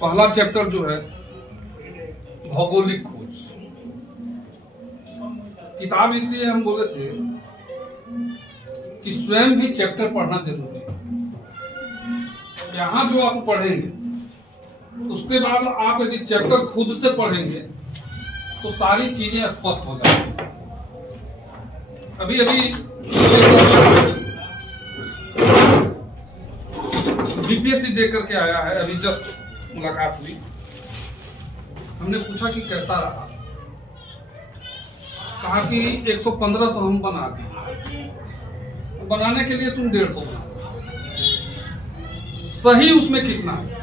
पहला चैप्टर जो है भौगोलिक खोज। किताब इसलिए हम बोले थे कि स्वयं भी चैप्टर पढ़ना जरूरी है। यहां जो आप पढ़ेंगे उसके बाद आप यदि चैप्टर खुद से पढ़ेंगे तो सारी चीजें स्पष्ट हो जाएंगी। अभी बीपीएससी दे करके आया है, अभी जस्ट मुलाकात हुई। हमने पूछा कि कैसा रहा, कहा कि 115 तो हम बना दिए, बनाने के लिए तुम 150 बना। सही उसमें कितना है?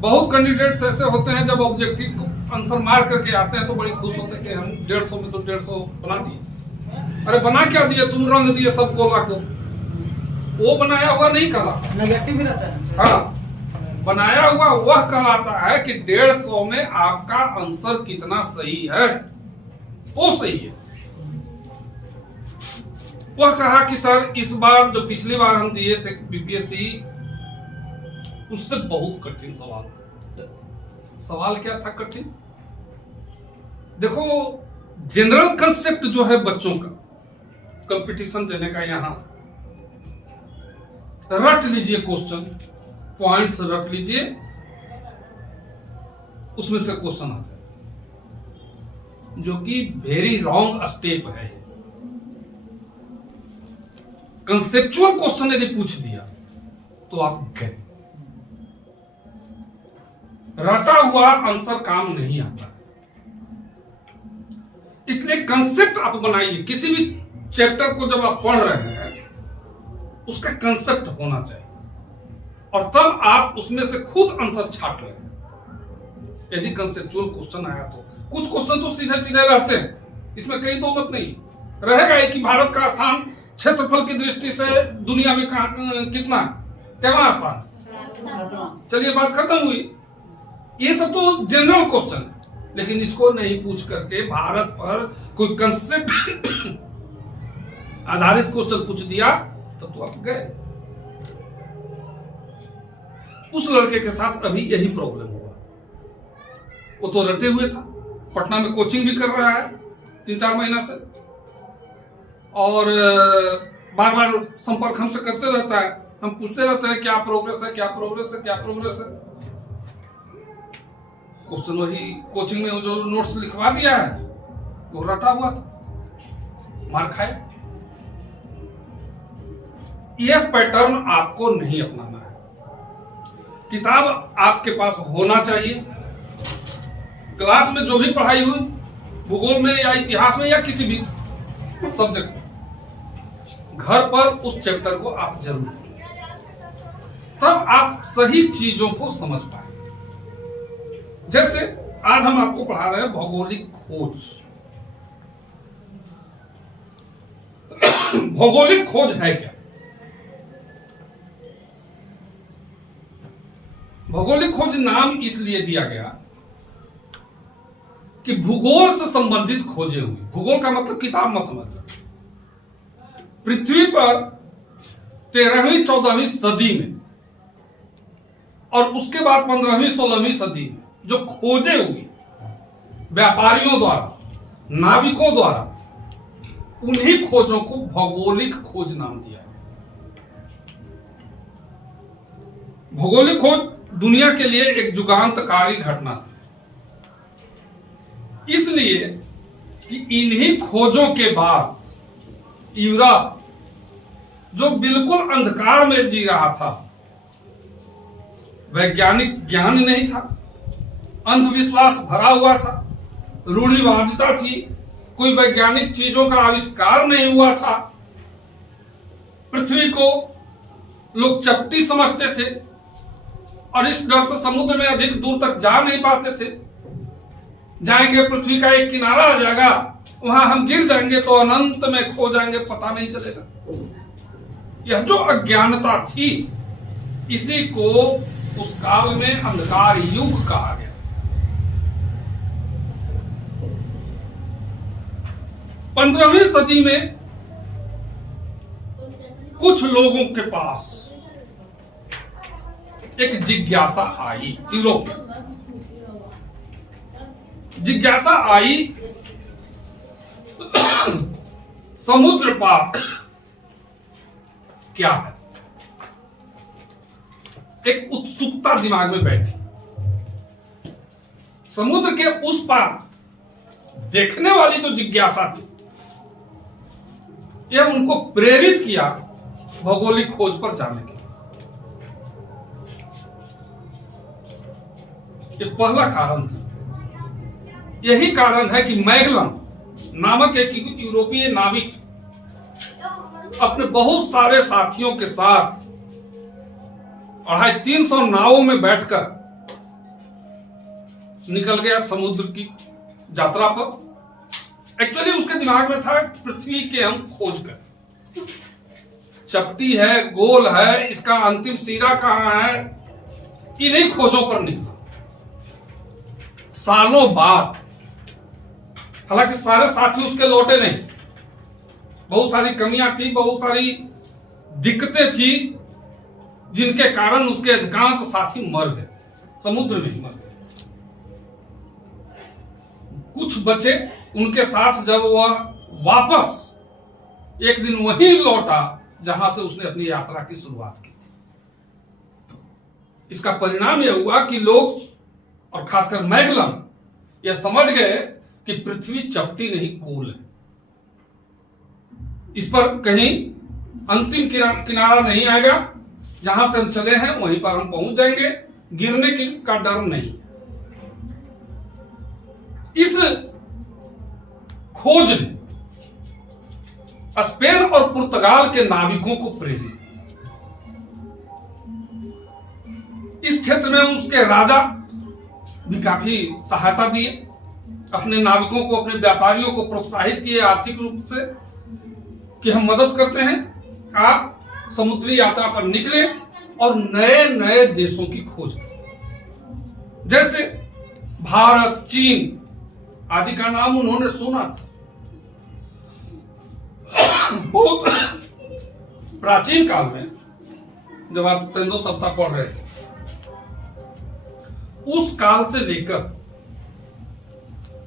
बहुत कैंडिडेट्स ऐसे होते हैं जब ऑब्जेक्टिव को आंसर मार करके आते हैं तो बड़ी खुश होते हैं कि हम 150 में तो 150 बना दिए। अरे बना क्या दिए तुम? रंग दिए सब गोला को। वो बनाया हुआ नहीं कहलाता, नेगेटिव भी रहता है। हाँ, बनाया हुआ वह कहलाता है कि 150 में आपका आंसर कितना सही है, वो सही है। वह कहा कि सर इस बार जो पिछली बार हम दिए थे बीपीएससी, उससे बहुत कठिन सवाल था। सवाल क्या था कठिन? देखो, जनरल कंसेप्ट जो है बच्चों का कंपटीशन देने का, यहां रट लीजिए क्वेश्चन, पॉइंट्स रट लीजिए, उसमें से क्वेश्चन आ जाए, जो कि वेरी रॉन्ग स्टेप है। कंसेप्चुअल क्वेश्चन यदि पूछ दिया तो आप गए। रटा हुआ आंसर काम नहीं आता, इसलिए कंसेप्ट आप बनाइए। किसी भी चैप्टर को जब आप पढ़ रहे हैं उसका कंसेप्ट होना चाहिए, और तब आप उसमें से खुद आंसर छाट लें। यदि कंसेप्चुअल क्वेश्चन आया तो कुछ क्वेश्चन तो सीधे सीधे रहते हैं, इसमें कहीं दो मत नहीं रहेगा। कि भारत का स्थान क्षेत्रफल की दृष्टि से दुनिया में कितना, क्या स्थान? चलिए बात खत्म हुई। ये सब तो जनरल क्वेश्चन, लेकिन इसको नहीं पूछ करके भारत पर कोई कंसेप्ट आधारित क्वेश्चन पूछ दिया तो आप गए। उस लड़के के साथ अभी यही प्रॉब्लम हुआ। वो तो रटे हुए था, पटना में कोचिंग भी कर रहा है 3-4 महीना से, और बार बार संपर्क हमसे करते रहता है। हम पूछते रहते हैं क्या प्रोग्रेस है, क्या प्रोग्रेस है, क्या प्रोग्रेस है। क्वेश्चन वही कोचिंग में जो नोट्स लिखवा दिया है वो रटा हुआ था, मार खाए। यह पैटर्न आपको नहीं अपनाना है। किताब आपके पास होना चाहिए। क्लास में जो भी पढ़ाई हुई, भूगोल में या इतिहास में या किसी भी सब्जेक्ट में, घर पर उस चैप्टर को आप जरूर, तब आप सही चीजों को समझ पाए। जैसे आज हम आपको पढ़ा रहे हैं भौगोलिक खोज। भौगोलिक खोज है क्या? भौगोलिक खोज नाम इसलिए दिया गया कि भूगोल से संबंधित खोजें हुई। भूगोल का मतलब किताब मत समझना। पृथ्वी पर 13वीं-14वीं सदी में और उसके बाद 15वीं-16वीं सदी में जो खोजें हुई व्यापारियों द्वारा, नाविकों द्वारा, उन्हीं खोजों को भौगोलिक खोज नाम दिया है। भौगोलिक खोज दुनिया के लिए एक जुगांतकारी घटना थी, इसलिए कि इन्हीं खोजों के बाद यूरोप, जो बिल्कुल अंधकार में जी रहा था, वैज्ञानिक ज्ञान नहीं था, अंधविश्वास भरा हुआ था, रूढ़िवादिता थी, कोई वैज्ञानिक चीजों का आविष्कार नहीं हुआ था, पृथ्वी को लोग चपटी समझते थे और इस डर से समुद्र में अधिक दूर तक जा नहीं पाते थे। जाएंगे पृथ्वी का एक किनारा आ जाएगा, वहां हम गिर जाएंगे तो अनंत में खो जाएंगे, पता नहीं चलेगा। यह जो अज्ञानता थी, इसी को उस काल में अंधकार युग कहा गया। 15वीं सदी में कुछ लोगों के पास एक जिज्ञासा आई यूरोप में। जिज्ञासा आई समुद्र पार क्या है। एक उत्सुकता दिमाग में बैठी। समुद्र के उस पार देखने वाली जो जिज्ञासा थी, यह उनको प्रेरित किया भौगोलिक खोज पर जाने के लिए। यह पहला कारण था। यही कारण है कि मैगलन नामक एक यूरोपीय नाविक अपने बहुत सारे साथियों के साथ 250-300 नावों में बैठकर निकल गया समुद्र की यात्रा पर। एक्चुअली उसके दिमाग में था पृथ्वी के हम खोज कर, चपटी है, गोल है, इसका अंतिम सिरा कहां है, इन्हीं खोजों पर निकला। सालों बाद, हालांकि सारे साथी उसके लौटे नहीं, बहुत सारी कमियां थी, बहुत सारी दिक्कतें थी, जिनके कारण उसके अधिकांश साथी मर गए, समुद्र में ही मर गए। कुछ बचे, उनके साथ जब वह वापस एक दिन वहीं लौटा जहां से उसने अपनी यात्रा की शुरुआत की थी। इसका परिणाम यह हुआ कि लोग और खासकर मैगलन यह समझ गए कि पृथ्वी चपटी नहीं गोल है, इस पर कहीं अंतिम किनारा नहीं आएगा, जहां से हम चले हैं वहीं पर हम पहुंच जाएंगे, गिरने का डर नहीं। इस खोज ने स्पेन और पुर्तगाल के नाविकों को प्रेरित, इस क्षेत्र में उसके राजा भी काफी सहायता दिए, अपने नाविकों को, अपने व्यापारियों को प्रोत्साहित किए आर्थिक रूप से कि हम मदद करते हैं, आप समुद्री यात्रा पर निकले और नए नए देशों की खोज करें। जैसे भारत, चीन आदि का नाम उन्होंने सुना था। बहुत प्राचीन काल में जब आप सिंधु सभ्यता पढ़ रहे थे, उस काल से लेकर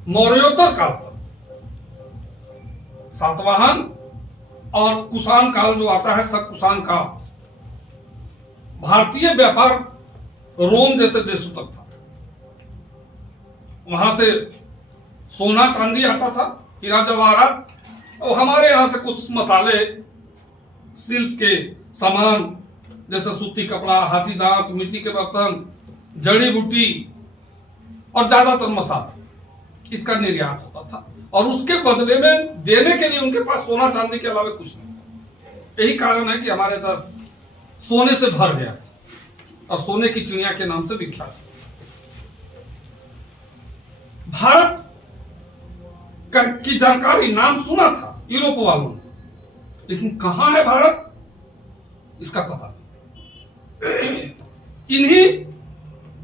मौर्योत्तर काल तक, सातवाहन और कुषाण काल जो आता है, सब कुषाण काल, भारतीय व्यापार रोम जैसे देशों तक था। वहां से सोना चांदी आता था, हीरा जवाहरात, और हमारे यहां से कुछ मसाले, सिल्क के सामान जैसे सूती कपड़ा, हाथी दांत, मिट्टी के बर्तन, जड़ी बूटी और ज्यादातर मसाला, इसका निर्यात होता था। और उसके बदले में देने के लिए उनके पास सोना चांदी के अलावा कुछ नहीं था। यही कारण है कि हमारे देश सोने से भर गया था और सोने की चिड़िया के नाम से विख्यात। भारत की जानकारी, नाम सुना था यूरोप वालों ने, लेकिन कहां है भारत, इसका पता नहीं। इन्हीं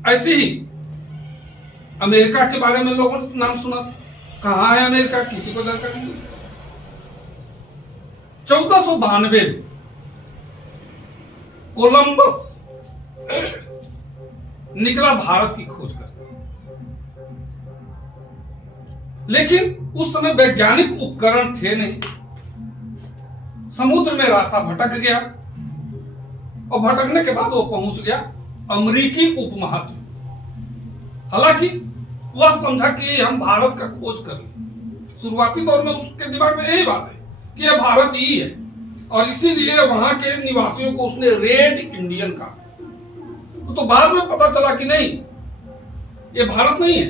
ऐसे ही अमेरिका के बारे में लोगों ने नाम सुना था, कहां है अमेरिका, किसी को जानकारी नहीं। 1492 में कोलंबस निकला भारत की खोज कर, लेकिन उस समय वैज्ञानिक उपकरण थे नहीं। समुद्र में रास्ता भटक गया और भटकने के बाद वो पहुंच गया अमेरिकी उपमहाद्वीप। हालांकि वह समझा कि हम भारत का खोज कर लें। शुरुआती दौर में उसके दिमाग में यही बात है कि यह भारत ही है, और इसीलिए वहां के निवासियों को उसने रेड इंडियन कहा। तो बाद में पता चला कि नहीं, ये भारत नहीं है,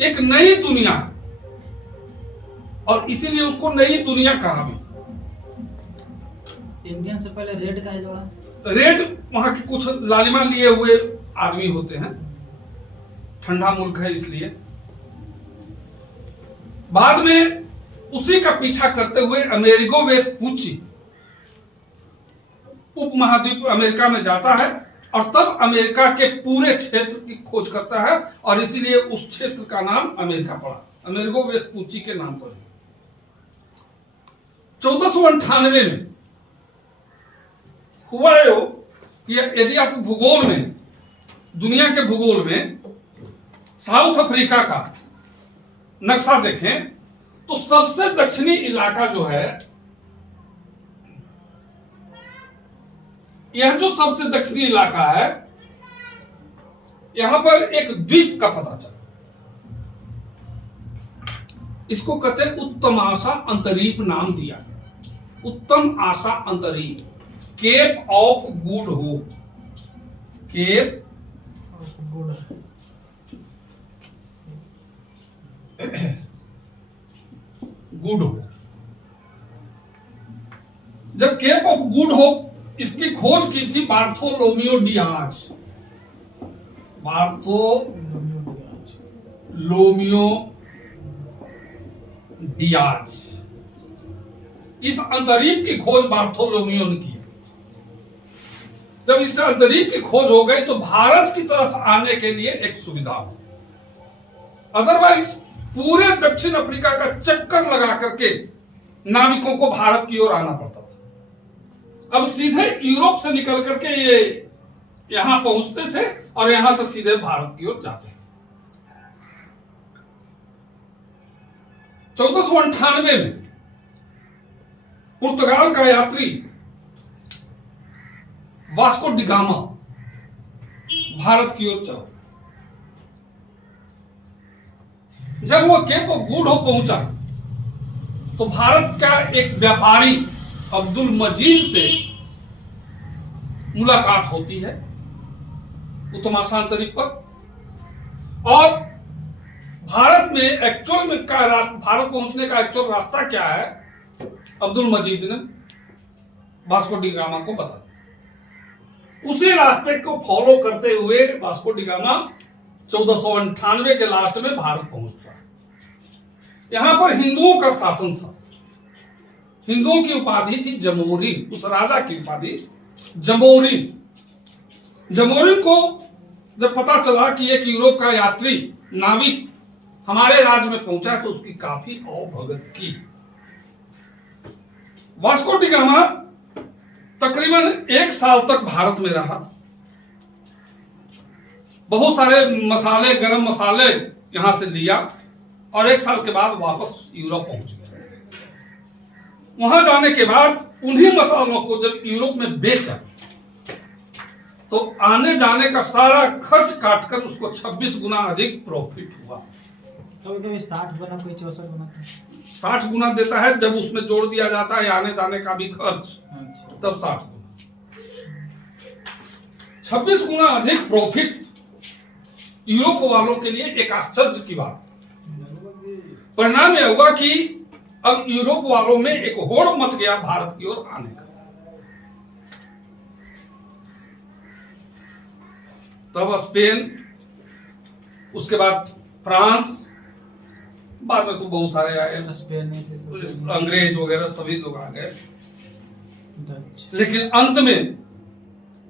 एक नई दुनिया है, और इसीलिए उसको नई दुनिया कहा भी। इंडियन से पहले रेड का है जोड़ा। रेड वहां के कुछ लालिमा लिए हुए आदमी होते हैं, ठंडा मुल्क है इसलिए। बाद में उसी का पीछा करते हुए अमेरिगो वेस्पुची उपमहाद्वीप अमेरिका में जाता है, और तब अमेरिका के पूरे क्षेत्र की खोज करता है, और इसीलिए उस क्षेत्र का नाम अमेरिका पड़ा, अमेरिगो वेस्पुची के नाम पर। 1498 में हुआ कि यदि आप भूगोल में, दुनिया के भूगोल में साउथ अफ्रीका का नक्शा देखें तो सबसे दक्षिणी इलाका जो है, यह जो सबसे दक्षिणी इलाका है, यहां पर एक द्वीप का पता चला। इसको कहते हैं उत्तम आशा अंतरीप नाम दिया गया। उत्तम आशा अंतरीप, cape of good hope, cape good hope. जब केप ऑफ गुड होप इसकी खोज की थी बार्थोलोमियो डियाज, बार्थोलोमियो डियाज, इस अंतरीप की खोज बार्थोलोमियो ने की। जब इस अंतरीप की खोज हो गई तो भारत की तरफ आने के लिए एक सुविधा हो, अदरवाइज पूरे दक्षिण अफ्रीका का चक्कर लगा करके नाविकों को भारत की ओर आना पड़ता था। अब सीधे यूरोप से निकल करके ये यहां पहुंचते थे और यहां से सीधे भारत की ओर जाते थे। 1498 में पुर्तगाल का यात्री वास्को डिगामा भारत की ओर चला। जब वो केप ऑफ गुड होप पहुंचा तो भारत का एक व्यापारी अब्दुल मजीद से मुलाकात होती है उत्तमाशांतरिक पर, और भारत में एक्चुअल में भारत पहुंचने का एक्चुअल रास्ता क्या है अब्दुल मजीद ने वास्को डिगामा को बता दिया। उसी रास्ते को फॉलो करते हुए वास्को डिगामा 1498 के लास्ट में भारत पहुंचता है। यहां पर हिंदुओं का शासन था। हिंदुओं की उपाधि थी जमोरिन, उस राजा की उपाधि जमोरिन। जमोरिन को जब पता चला कि एक यूरोप का यात्री नाविक हमारे राज्य में पहुंचा है तो उसकी काफी अवभगत की। वास्को डिगामा तकरीबन 1 साल तक भारत में रहा। बहुत सारे मसाले, गरम मसाले यहां से लिया और 1 साल के बाद वापस यूरोप पहुंच गया। वहां जाने के बाद उन्हीं मसालों को जब यूरोप में बेचा तो आने जाने का सारा खर्च काटकर उसको 26 गुना अधिक प्रॉफिट हुआ। कभी 60 गुना, कोई 64 गुना, 60 गुना देता है जब उसमें जोड़ दिया जाता है आने जाने का भी खर्च, तब 60 गुना, 26 गुना अधिक प्रॉफिट यूरोप वालों के लिए एक आश्चर्य की बात। परिणाम यह हुआ कि अब यूरोप वालों में एक होड़ मच गया भारत की ओर आने का। तब स्पेन, उसके बाद फ्रांस, बाद में तो बहुत सारे आए, स्पेन अंग्रेज वगैरह सभी लोग आ गए। लेकिन अंत में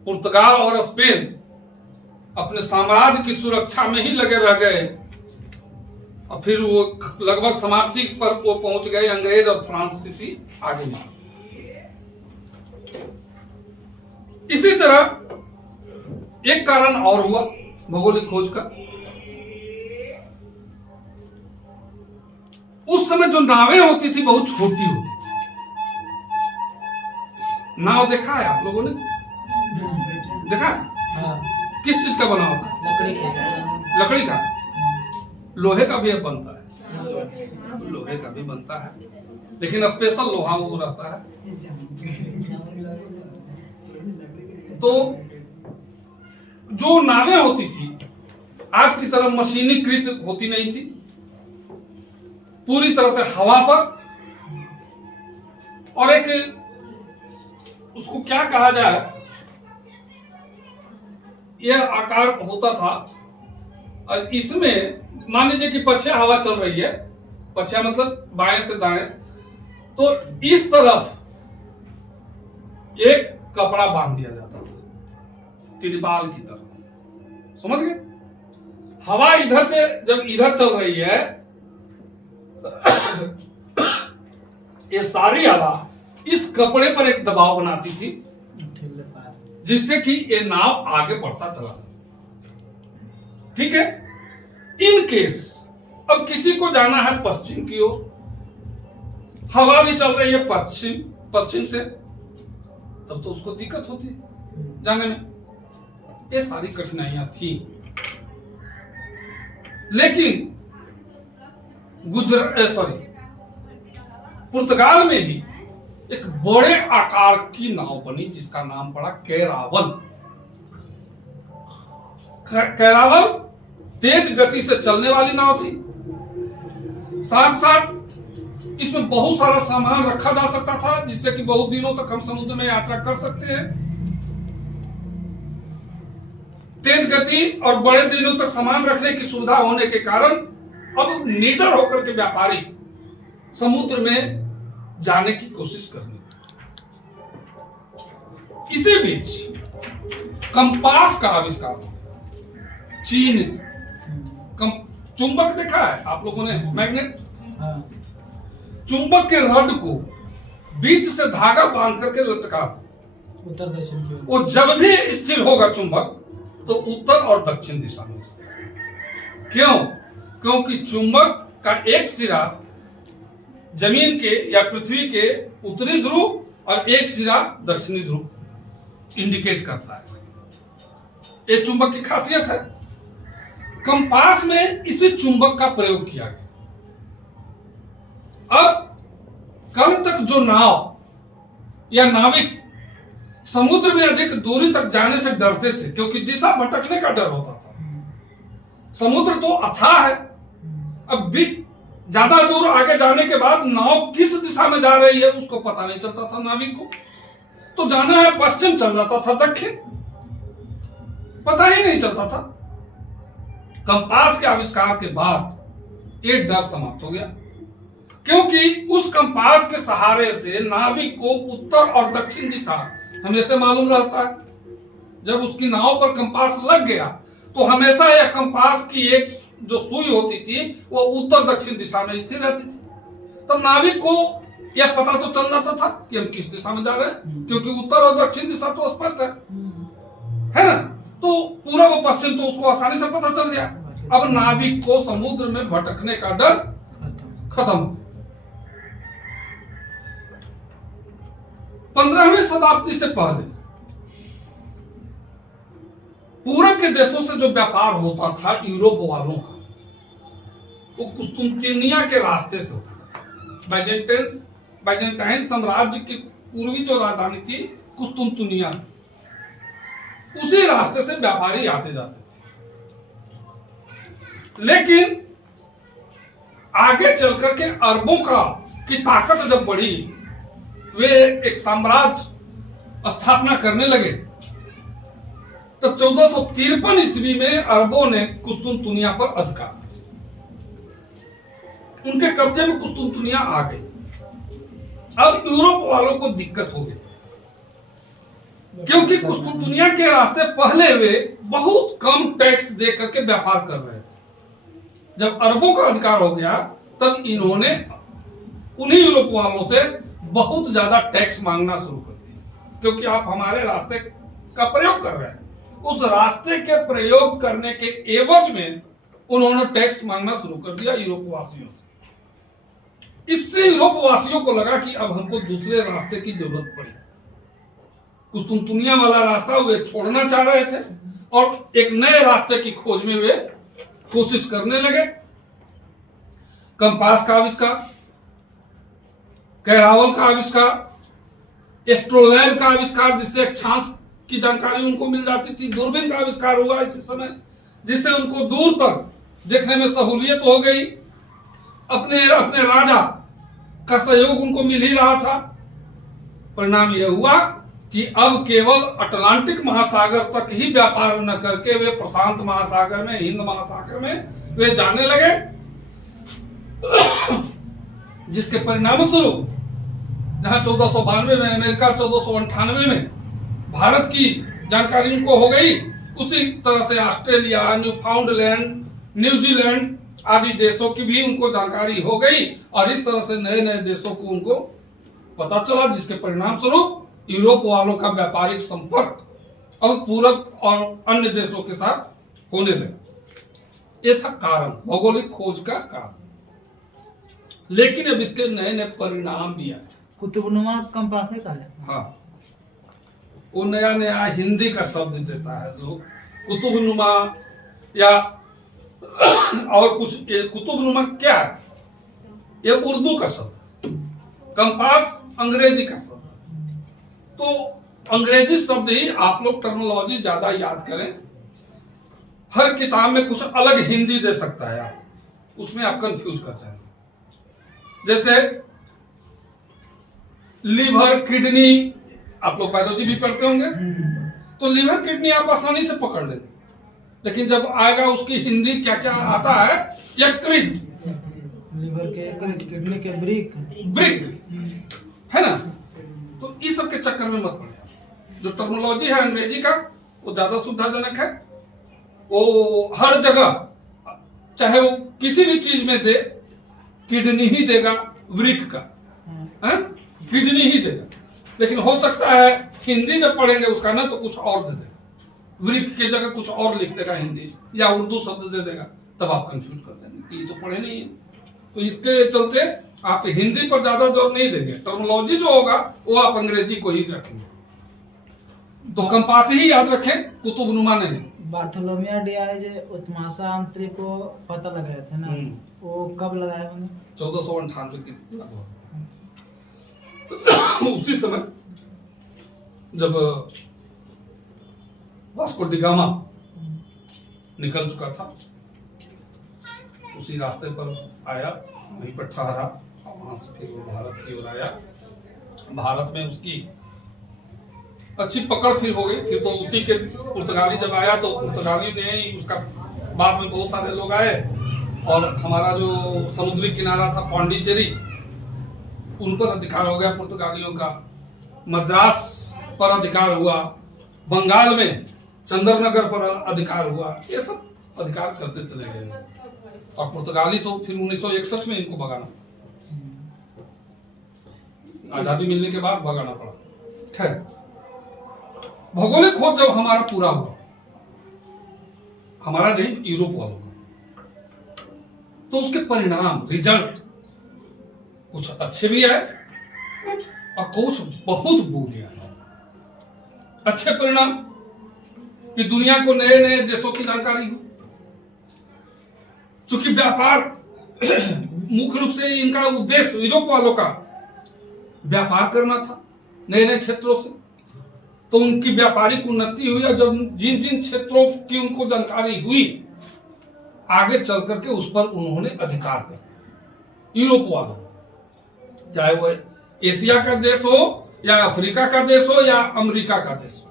पुर्तगाल और स्पेन अपने साम्राज्य की सुरक्षा में ही लगे रह गए और फिर वो लगभग समाप्ति पर वो पहुंच गए। अंग्रेज और फ्रांसीसी आगे बढ़े। इसी तरह एक कारण और हुआ भौगोलिक खोज का। उस समय जो नावें होती थी बहुत छोटी होती थी। नाव देखा है आप लोगों ने? देखा? हाँ। किस चीज का बना होता है? लकड़ी का। लोहे का भी बनता है, लोहे का भी बनता है, लेकिन स्पेशल लोहा वो रहता है। तो जो नावें होती थी आज की तरह मशीनीकृत होती नहीं थी, पूरी तरह से हवा पर, और एक उसको क्या कहा जाए, यह आकार होता था। और इसमें मान लीजिए कि पछिया हवा चल रही है, पछिया मतलब बाएं से दाएं, तो इस तरफ एक कपड़ा बांध दिया जाता था तिरपाल की तरह, समझ गए? हवा इधर से जब इधर चल रही है ये सारी हवा इस कपड़े पर एक दबाव बनाती थी जिससे कि ये नाव आगे बढ़ता चला जाए। ठीक है, इन केस अब किसी को जाना है पश्चिम की ओर, हवा भी चल रही है पश्चिम से, तब तो उसको दिक्कत होती है जाने में। ये सारी कठिनाइयां थी, लेकिन पुर्तगाल में ही एक बड़े आकार की नाव बनी जिसका नाम पड़ा कैरावल। कैरावल तेज गति से चलने वाली नाव थी, साथ साथ इसमें बहुत सारा सामान रखा जा सकता था जिससे कि बहुत दिनों तक हम समुद्र में यात्रा कर सकते हैं। तेज गति और बड़े दिनों तक सामान रखने की सुविधा होने के कारण अब निडर होकर के व्यापारी समुद्र में जाने की कोशिश करने। इसी बीच कंपास का आविष्कार, चीन से चुंबक देखा है आप लोगों ने, मैग्नेट, चुंबक के रड को बीच से धागा बांध करके लटका, उत्तर दक्षिण की ओर। वो जब भी स्थिर होगा चुंबक तो उत्तर और दक्षिण दिशा में स्थिर। क्यों? क्योंकि चुंबक का एक सिरा जमीन के या पृथ्वी के उत्तरी ध्रुव और एक सिरा दक्षिणी ध्रुव इंडिकेट करता है। ये चुंबक की खासियत है। कंपास में इसी चुंबक का प्रयोग किया गया। अब कल तक जो नाव या नाविक समुद्र में अधिक दूरी तक जाने से डरते थे क्योंकि दिशा भटकने का डर होता था। समुद्र तो अथाह है, अब भी ज्यादा दूर आगे जाने के बाद नाव किस दिशा में जा रही है उसको पता नहीं चलता था नाविक को। तो जाना है पश्चिम, चल जाता था दक्षिण, पता ही नहीं चलता था। कंपास के आविष्कार के बाद ये डर समाप्त हो गया, क्योंकि उस कंपास के सहारे से नाविक को उत्तर और दक्षिण दिशा हमेशा मालूम रहता है। जब उसकी नाव पर कंपास लग गया तो हमेशा यह कंपास की एक जो सुई होती थी वो उत्तर दक्षिण दिशा में स्थिर रहती थी। तब नाविक को यह पता तो चल जाता था कि हम किस दिशा में जा रहे हैं, क्योंकि उत्तर और दक्षिण दिशा तो स्पष्ट है ना। तो पूरब और पश्चिम तो उसको आसानी से पता चल गया। अब नाविक को समुद्र में भटकने का डर खत्म। 15वीं शताब्दी से पहले पूरब के देशों से जो व्यापार होता था यूरोप वालों का, वो कुस्तुनतिनिया के रास्ते से होता था। बाइजेंटाइन साम्राज्य की पूर्वी जो राजधानी थी कुस्तुनतिनिया, उसी रास्ते से व्यापारी आते जाते थे। लेकिन आगे चलकर के अरबों की ताकत जब बढ़ी, वे एक साम्राज्य स्थापना करने लगे, तब 1453 ईस्वी में अरबों ने कुस्तुनतुनिया पर अधिकार, उनके कब्जे में कुस्तुनतुनिया आ गई। अब यूरोप वालों को दिक्कत हो गई, क्योंकि कुस्तुनतुनिया के रास्ते पहले वे बहुत कम टैक्स दे करके व्यापार कर रहे थे। जब अरबों का अधिकार हो गया तब इन्होंने उन्हीं यूरोप वालों से बहुत ज्यादा टैक्स मांगना शुरू कर दिया, क्योंकि आप हमारे रास्ते का प्रयोग कर रहे हैं। उस रास्ते के प्रयोग करने के एवज में उन्होंने टैक्स मांगना शुरू कर दिया यूरोप वासियों से। इससे यूरोप वासियों को लगा कि अब हमको दूसरे रास्ते की जरूरत पड़ी। कुस्तुनतुनिया वाला रास्ता वे छोड़ना चाह रहे थे और एक नए रास्ते की खोज में वे कोशिश करने लगे। कंपास का आविष्कार, कैरावल का आविष्कार, एस्ट्रोलैब का आविष्कार जिससे अक्षांश की जानकारी उनको मिल जाती थी, दूरबीन का आविष्कार हुआ इसी समय जिससे उनको दूर तक देखने में सहूलियत हो गई। अपने अपने राजा का सहयोग उनको मिल ही रहा था। परिणाम यह हुआ कि अब केवल अटलांटिक महासागर तक ही व्यापार न करके वे प्रशांत महासागर में, हिंद महासागर में वे जाने लगे, जिसके परिणाम स्वरूप जहां 1492 में अमेरिका, 1498 में भारत की जानकारी उनको हो गई, उसी तरह से ऑस्ट्रेलिया, न्यूफाउंडलैंड, न्यूजीलैंड आदि देशों की भी उनको जानकारी हो गई और इस तरह से नए नए देशों को उनको पता चला, जिसके परिणाम स्वरूप यूरोप वालों का व्यापारिक संपर्क अब पूरब और अन्य देशों के साथ होने लगे। ये था कारण, भौगोलिक खोज का कारण। लेकिन अब इसके नए नए परिणाम भी आए। कुतुबनुमा कंपास है कहा जाता है। हाँ, वो नया नया हिंदी का शब्द देता है लोग, कुतुबनुमा या और कुछ। ये कुतुबनुमा क्या है? ये उर्दू का शब्द है, कंपास अंग्रेजी का शब्द है। तो अंग्रेजी शब्द ही आप लोग टर्मिनोलॉजी ज्यादा याद करें। हर किताब में कुछ अलग हिंदी दे सकता है, आप उसमें आप कंफ्यूज कर जाएंगे। जैसे लीवर, किडनी, आप लोग बायोलॉजी भी पढ़ते होंगे, तो लीवर किडनी आप आसानी से पकड़ लेंगे। लेकिन जब आएगा उसकी हिंदी क्या क्या आता है, यकृत, लीवर के यकृत, किडनी के ब्रिक, है ना। तो इस सब के चक्कर में मत पड़े। जो टर्मिनोलॉजी है अंग्रेजी का, वो ज्यादा सुविधाजनक है। वो हर जगह, चाहे वो किसी भी चीज में दे, किडनी ही देगा, वृक का है, किडनी ही देगा। लेकिन हो सकता है हिंदी जब पढ़ेंगे उसका ना, तो कुछ और दे देगा, वृक की जगह कुछ और लिख देगा हिंदी, या उर्दू शब्द दे देगा। तब आप कंफ्यूज कर देंगे कि ये तो पढ़े नहीं है। तो इसके चलते आप हिंदी पर ज्यादा जोर नहीं देंगे। टर्मिनोलॉजी जो होगा वो आप अंग्रेजी को ही रखेंगे। तो कंपास ही याद रखें, कुतुबनुमा नहीं। बार्थोलोमिया डियाज उत्मासा आंतरी को पता लगाए थे ना, वो कब लगाए होंगे? 1498 के लगभग। उसी समय जब वास्को डी गामा निकल चुका था, उसी रास्ते पर आया, वहीं पर ठहरा, और वहां से फिर वो भारत की ओर आया। भारत में उसकी अच्छी पकड़ फिर हो गई। फिर तो उसी के पुर्तगाली जब आया, तो पुर्तगाली ने ही उसका, बाद में बहुत सारे लोग आए, और हमारा जो समुद्री किनारा था पांडिचेरी, उन पर अधिकार हो गया पुर्तगालियों का। मद्रास पर अधिकार हुआ, बंगाल में चंद्रनगर पर अधिकार हुआ। ये सब अधिकार करते चले गए, और पुर्तगाली तो फिर 1961 में इनको भगाना, आजादी मिलने के बाद भगाना पड़ा। खैर, भौगोलिक खोज जब हमारा पूरा हुआ, हमारा नहीं, यूरोप वालों का, तो उसके परिणाम, रिजल्ट कुछ अच्छे भी आए और कुछ बहुत बुरे आए। अच्छे परिणाम कि दुनिया को नए नए देशों की जानकारी हुई। चूंकि व्यापार मुख्य रूप से इनका उद्देश्य यूरोप वालों का व्यापार करना था नए नए क्षेत्रों से, तो उनकी व्यापारिक उन्नति हुई। और जब जिन जिन क्षेत्रों की उनको जानकारी हुई, आगे चल करके उस पर उन्होंने अधिकार कर लिया। यूरोप वालों, चाहे वो एशिया का देश हो, या अफ्रीका का देश हो, या अमेरिका का देश हो,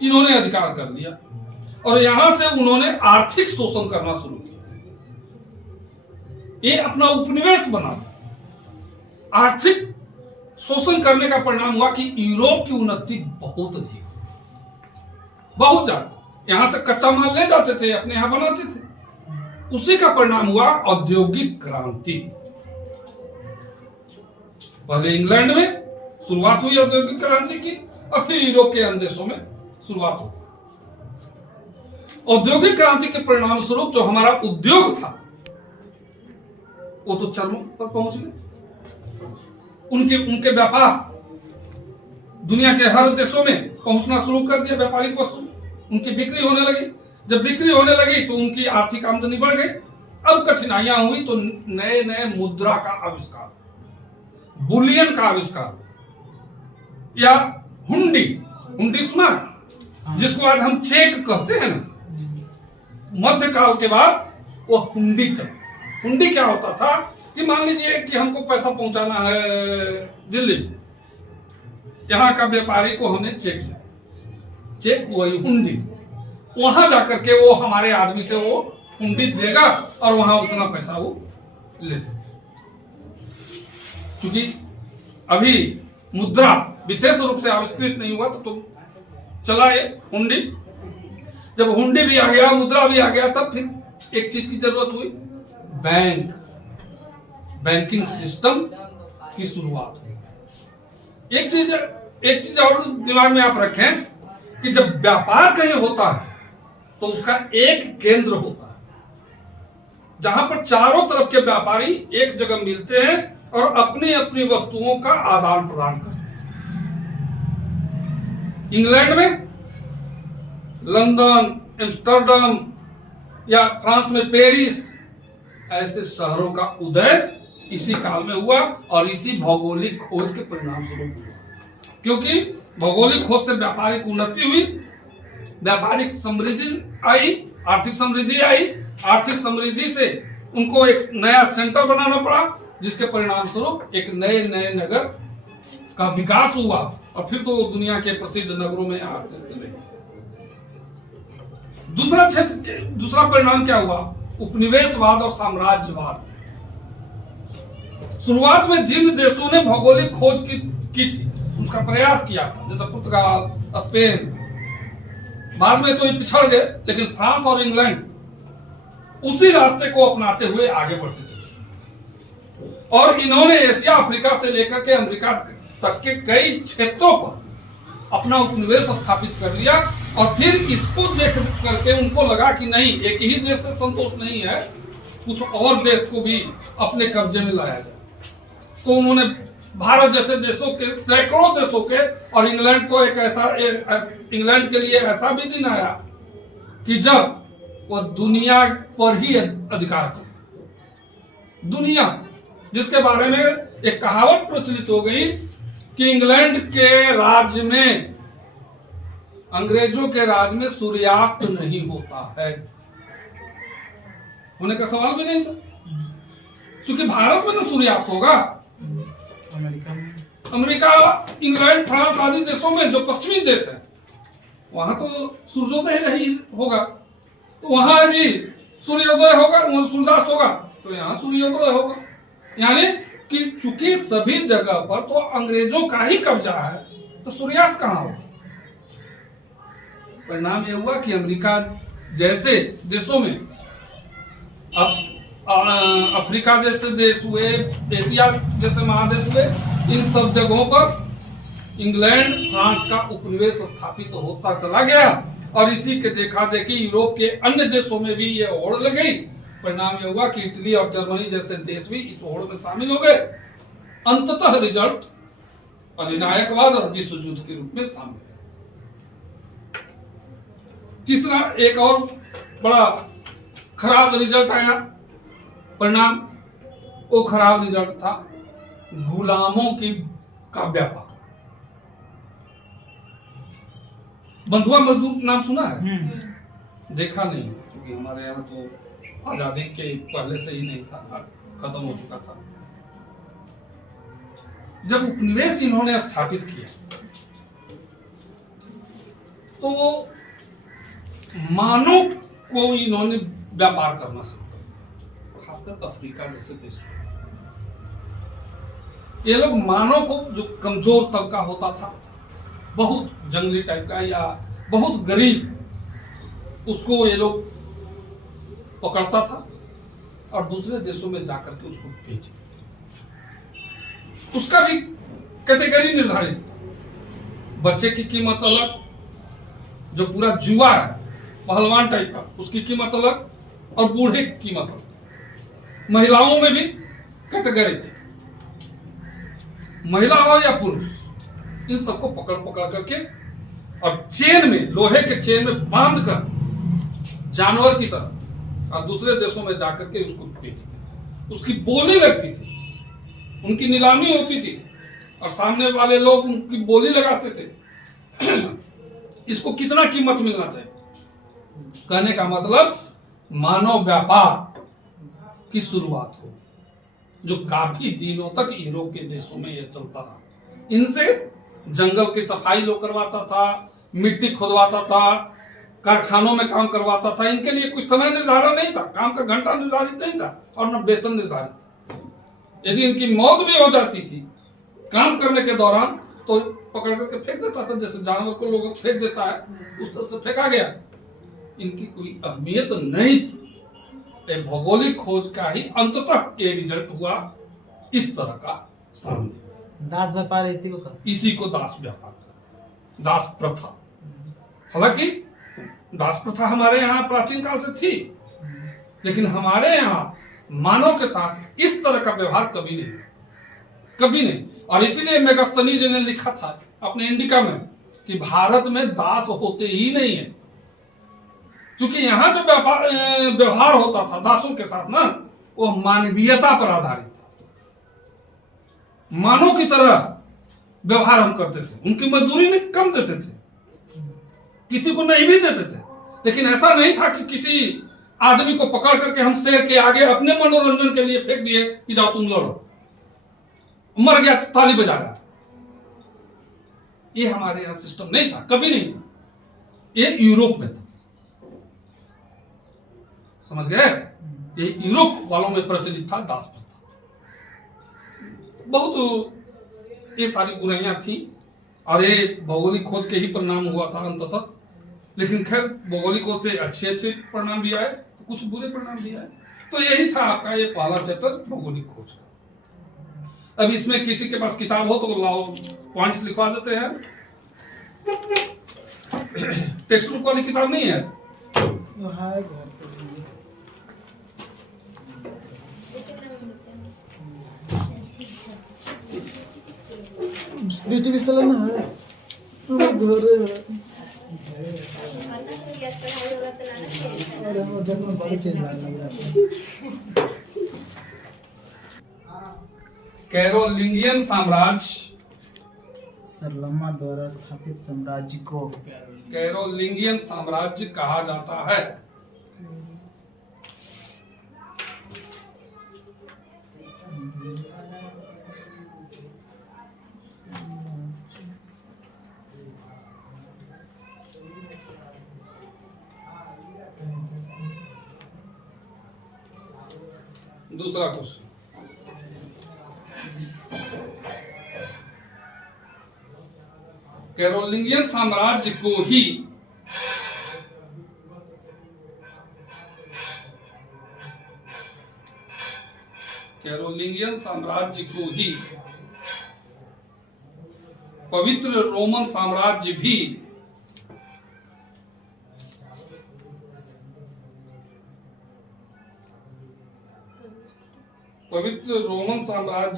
इन्होंने अधिकार कर लिया। और यहां से उन्होंने आर्थिक शोषण करना शुरू किया। ये अपना उपनिवेश बना। आर्थिक शोषण करने का परिणाम हुआ कि यूरोप की उन्नति बहुत अधिक, बहुत ज्यादा। यहां से कच्चा माल ले जाते थे, अपने यहां बनाते थे। उसी का परिणाम हुआ औद्योगिक क्रांति। पहले इंग्लैंड में शुरुआत हुई औद्योगिक क्रांति की, और फिर यूरोप के अन्य देशों में शुरुआत हुई। औद्योगिक क्रांति के परिणाम स्वरूप जो हमारा उद्योग था, वो तो चरम पर पहुंच गए। उनके व्यापार दुनिया के हर देशों में पहुंचना शुरू कर दिया। व्यापारिक वस्तु उनकी बिक्री होने लगी। जब बिक्री होने लगी तो उनकी आर्थिक आमदनी बढ़ गई। अब कठिनाइयां हुई तो नए नए मुद्रा का आविष्कार, बुलियन का आविष्कार, या हुंडी सुना, जिसको आज हम चेक कहते हैं ना, मध्यकाल के बाद वो हुंडी चला। हुंडी क्या होता था कि मान लीजिए कि हमको पैसा पहुंचाना है दिल्ली, यहां का व्यापारी को हमने चेक दिया, चेक वही हुंडी, वहां जाकर के वो हमारे आदमी से वो हुंडी देगा और वहां उतना पैसा वो ले। चूंकि अभी मुद्रा विशेष रूप से आविष्कृत नहीं हुआ, तो चला ये हुंडी। जब हुंडी भी आ गया, मुद्रा भी आ गया, तब फिर एक चीज की जरूरत हुई, बैंकिंग सिस्टम की शुरुआत हुई। एक चीज और दिमाग में आप रखें कि जब व्यापार कहीं होता है तो उसका एक केंद्र होता है जहां पर चारों तरफ के व्यापारी एक जगह मिलते हैं और अपनी अपनी वस्तुओं का आदान प्रदान करते हैं। इंग्लैंड में लंदन, एम्स्टर्डम या फ्रांस में पेरिस, ऐसे शहरों का उदय इसी काल में हुआ और इसी भौगोलिक खोज के परिणाम स्वरूप हुआ। क्योंकि भौगोलिक खोज से व्यापारिक उन्नति हुई, व्यापारिक समृद्धि आई, आर्थिक समृद्धि आई, आर्थिक समृद्धि से उनको एक नया सेंटर बनाना पड़ा, जिसके परिणाम स्वरूप एक नए नए नगर का विकास हुआ और फिर तो दुनिया के प्रसिद्ध नगरों में आते चले। दूसरा परिणाम क्या हुआ? उपनिवेशवाद और साम्राज्यवाद। शुरुआत में जिन देशों ने भौगोलिक खोज की थी, उसका प्रयास किया था, जैसे पुर्तगाल, स्पेन, बाद में तो ये पिछड़ गए, लेकिन फ्रांस और इंग्लैंड उसी रास्ते को अपनाते हुए आगे बढ़ते चले और इन्होंने एशिया, अफ्रीका से लेकर के अमेरिका तक के कई क्षेत्रों पर अपना उपनिवेश स्थापित कर लिया और फिर इसको देख करके उनको लगा कि नहीं, एक ही देश से संतोष नहीं है, कुछ और देश को भी अपने कब्जे में लाया जाए। तो उन्होंने भारत जैसे देशों के, सैकड़ों देशों के, और इंग्लैंड तो इंग्लैंड के लिए ऐसा भी दिन आया कि जब वह दुनिया पर ही अधिकार करे। दुनिया, जिसके बारे में एक कहावत प्रचलित हो गई कि इंग्लैंड के राज्य में, अंग्रेजों के राज्य में सूर्यास्त नहीं होता है। होने का सवाल भी नहीं था, क्योंकि भारत में ना सूर्यास्त होगा। अमेरिका, इंग्लैंड, फ्रांस आदि देशों में, जो पश्चिमी देश है, वहां तो सूर्योदय नहीं होगा, तो वहां यदि सूर्योदय होगा, वहां सूर्यास्त होगा, तो यहाँ सूर्योदय होगा। यानी कि चूंकि सभी जगह पर तो अंग्रेजों का ही कब्जा है, तो सूर्यास्त कहाँ होगा? परिणाम यह हुआ कि अमेरिका जैसे देशों में, अफ्रीका जैसे देश हुए, एशिया जैसे महादेश हुए, इन सब जगहों पर इंग्लैंड, फ्रांस का उपनिवेश स्थापित होता चला गया और इसी के देखा देखी यूरोप के अन्य देशों में भी यह होड़ लग गई। परिणाम यह हुआ कि इटली और जर्मनी जैसे देश भी इस होड़ में शामिल हो गए। अंततः रिजल्ट अधिनायकवाद और विश्व युद्ध के रूप में सामने। तीसरा एक और बड़ा खराब रिजल्ट आया, परिणाम, वो खराब रिजल्ट था गुलामों का व्यापार। बंधुआ मजदूर नाम सुना है? देखा नहीं, क्योंकि हमारे यहाँ तो आजादी के पहले से ही नहीं था, खत्म हो चुका था। जब उपनिवेश इन्होंने स्थापित किया तो मानव को इन्होंने व्यापार करना शुरू किया, खासकर अफ्रीका जैसे देशों। ये लोग मानव को, जो कमजोर तबका होता था, बहुत जंगली टाइप का या बहुत गरीब, उसको ये लोग पकड़ता था और दूसरे देशों में जाकर के उसको बेचते थे। उसका भी कैटेगरी निर्धारित था। बच्चे की कीमत अलग, जो पूरा जुआ है, पहलवान टाइप का, उसकी कीमत अलग, और बूढ़े की कीमत अलग। महिलाओं में भी कैटेगरी थी, महिला हो या पुरुष, इन सबको पकड़ पकड़ करके और चेन में, लोहे के चेन में बांध कर जानवर की तरह और दूसरे देशों में जाकर के उसको बेचते थे। उसकी बोली लगती थी, उनकी नीलामी होती थी और सामने वाले लोग उनकी बोली लगाते थे इसको कितना कीमत मिलना चाहिए। कहने का मतलब मानव व्यापार की शुरुआत हो, जो काफी दिनों तक यूरोप के देशों में यह चलता रहा। इनसे जंगल की सफाई लोग करवाता था, मिट्टी खोदवाता था, कारखानों में काम करवाता था। इनके लिए कुछ समय निर्धारण नहीं था, काम का घंटा निर्धारित नहीं था और न वेतन निर्धारित। यदि इनकी मौत भी हो जाती थी काम करने के दौरान, तो पकड़ करके फेंक देता था, जैसे जानवर को लोग फेंक देता है, उस तरह से फेंका गया। इनकी कोई अहमियत नहीं थी। भौगोलिक खोज का ही अंततः ये रिजल्ट हुआ इस तरह का सामने। दास व्यापार इसी को दास व्यापार कहते हैं, दास प्रथा। हालांकि दास प्रथा हमारे यहाँ प्राचीन काल से थी, लेकिन हमारे यहाँ मानव के साथ इस तरह का व्यवहार कभी नहीं, कभी नहीं। और इसीलिए मेगस्थनीज ने लिखा था अपने इंडिका में कि भारत में दास होते ही नहीं है, क्योंकि यहाँ जो व्यवहार होता था दासों के साथ ना, वो मानवीयता पर आधारित था। मानव की तरह व्यवहार हम करते थे, उनकी मजदूरी में कम देते थे, किसी को नहीं भी देते थे, लेकिन ऐसा नहीं था कि किसी आदमी को पकड़ करके हम शेर के आगे अपने मनोरंजन के लिए फेंक दिए कि जाओ तुम लड़ो, मर गया तो ताली बजा रहा। ये हमारे यहां सिस्टम नहीं था, कभी नहीं था, ये यूरोप में था, समझ गए? ये यूरोप वालों में प्रचलित था दास प्रथा। बहुत ये सारी बुराइयां थी और ये भौगोलिक खोज के ही परिणाम हुआ था अंततः। लेकिन खैर भौगोलिक खोज से अच्छे अच्छे परिणाम भी आए, तो कुछ बुरे परिणाम भी आए। तो यही था आपका ये पहला चैप्टर भौगोलिक खोज का। अब इसमें किसी के पास किताब हो तो लाओ, पॉइंट्स लिखवा देते हैं। टेक्स्ट बुक वाली किताब नहीं है? बेटी भी सलन है, घर है। अरे वो जब में बड़ी चेंज लग कैरोलिंगियन साम्राज्य, सरलम्मा द्वारा स्थापित साम्राज्य को कैरोलिंगियन साम्राज्य कहा जाता है। दूसरा क्वेश्चन, कैरोलिंगियन साम्राज्य को ही पवित्र रोमन साम्राज्य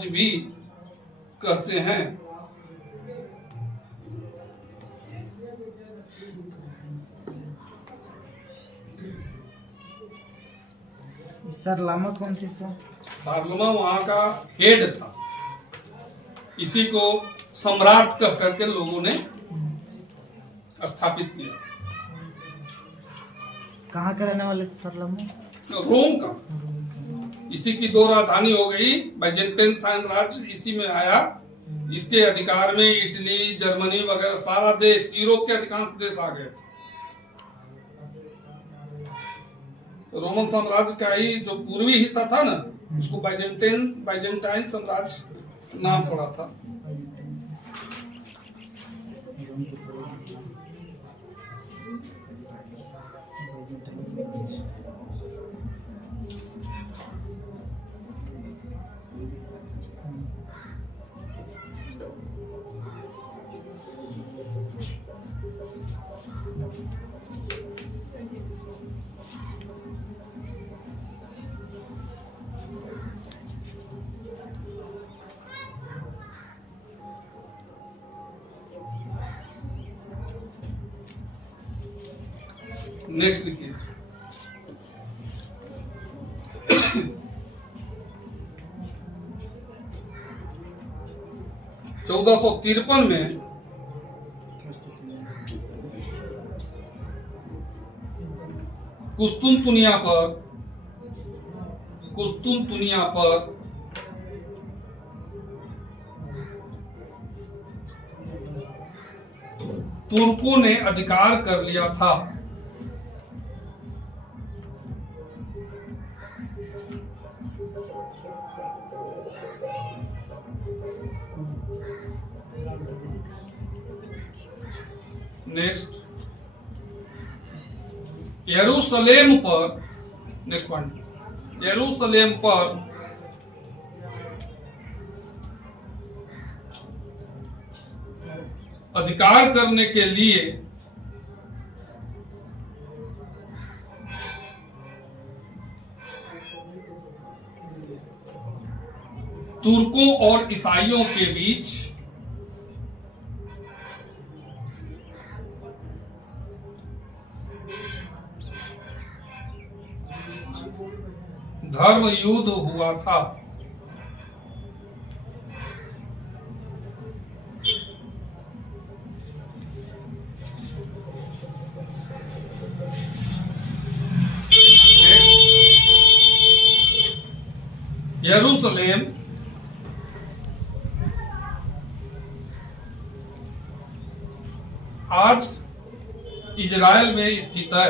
भी कहते हैं। सरलम्मा कौन थी सर? सारलम्मा वहां का हेड था, इसी को सम्राट कह करके लोगों ने स्थापित किया। कहाँ के रहने वाले थे सरलम्मा? रोम का। इसी की दो राजधानी हो गई, बाइजेंटाइन साम्राज्य इसी में आया। इसके अधिकार में इटली, जर्मनी वगैरह सारा देश, यूरोप के अधिकांश देश आ गए थे। रोमन साम्राज्य का ही जो पूर्वी हिस्सा था ना, उसको बाइजेंटाइन साम्राज्य नाम पड़ा था। नेक्स्ट लिखिए। चौदह सौ तिरपन में कुस्तुनतुनिया पर तुर्कों ने अधिकार कर लिया था। नेक्स्ट, यरूशलेम पर, नेक्स्ट पॉइंट, यरूशलेम पर अधिकार करने के लिए तुर्कों और ईसाइयों के बीच धर्म युद्ध हुआ था। यरूशलेम आज इजराइल में स्थित है।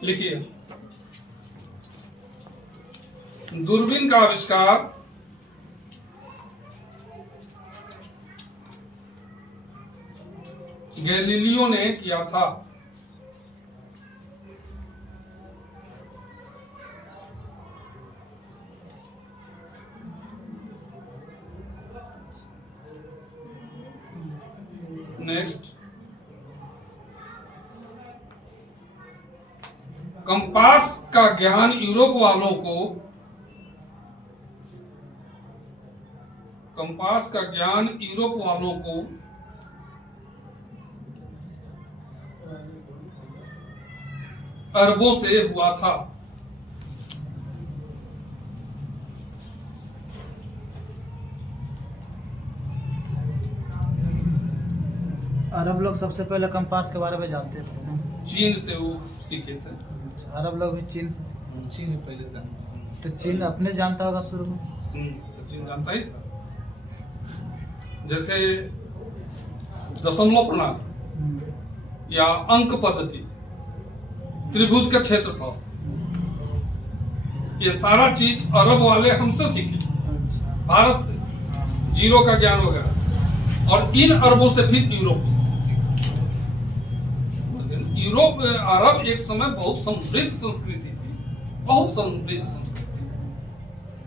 लिखिए, दूरबीन का आविष्कार गैलीलियो ने किया था। नेक्स्ट, कंपास का ज्ञान यूरोप वालों को अरबों से हुआ था। अरब लोग सबसे पहले कंपास के बारे में जानते थे ना। चीन से वो सीखे थे। अरब लोग भी चीन पहले जानते। तो चीन अपने जानता होगा शुरू में। तो चीन जानता ही था। जैसे दशमलव प्रणाली या अंक पद्धति, त्रिभुज का क्षेत्रफल, ये सारा चीज अरब वाले हमसे सीखे, भारत से, जीरो का ज्ञान वगैरह, और इन अरबों से फिर यूरोप से। यूरोप अरब एक समय बहुत समृद्ध संस्कृति थी, बहुत समृद्ध संस्कृति,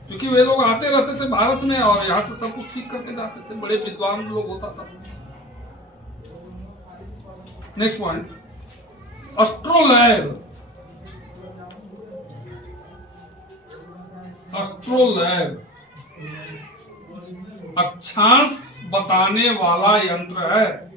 क्योंकि वे लोग आते रहते थे भारत में और यहाँ से सब कुछ सीख करके जाते थे। बड़े विद्वान लोग होता था। Next point, astrolabe. एस्ट्रोलैब अक्षांश बताने वाला यंत्र है।